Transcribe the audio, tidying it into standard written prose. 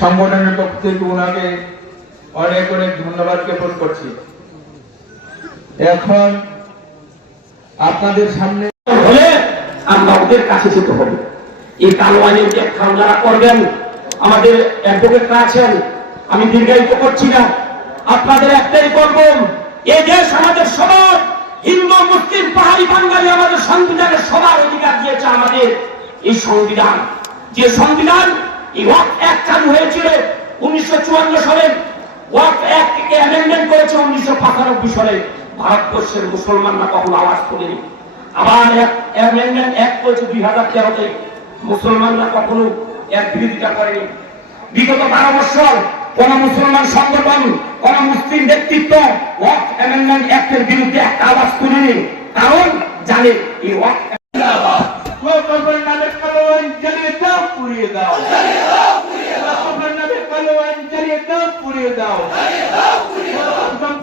সংগঠনের পক্ষ থেকে ওনাকে অনেক অনেক ধন্যবাদ জ্ঞাপন করছি। এখন আপনাদের সামনে হলে আমরা ওদের কাছে যেতে হবে। এই কালো আইনের যে যারা করবেন, আমাদের অ্যাডভোকেটরা আছেন, আমি দীর্ঘায়িত করছি না, আপনাদের একটাই করব, এই দেশ আমাদের সবার, হিন্দু মুসলিম পাহাড়ি বাঙালি আমাদের সংবিধানের সবার অধিকার দিয়েছে। আমাদের এই সংবিধান, যে সংবিধান এই ওয়াকফ অ্যাক্ট চালু হয়েছিল 1954 সালে, ওয়াকফ অ্যাক্টকে অ্যামেন্ডমেন্ট করেছে 1995 সালে। ভারতবর্ষের মুসলমানরা কখনো আওয়াজ তোলেনি। আবার অ্যামেন্ডমেন্ট অ্যাক্ট করেছে 2013-তে, মুসলমানরা কখনো এর বিরোধিতা করেনি। বিগত 12 বছর কোন মুসলমান সংগঠন, কোন মুসলিম ব্যক্তিত্ব ওয়াকফ অ্যামেন্ডমেন্ট অ্যাক্টের বিরুদ্ধে একটা আওয়াজ তুলেনি, কারণ জানে এই ওয়াকফ নামে কালো আইন চালিয়ে দাও, পুড়িয়ে দাও, নামে কালো আইন চালিয়ে দাও, পুড়িয়ে দাও।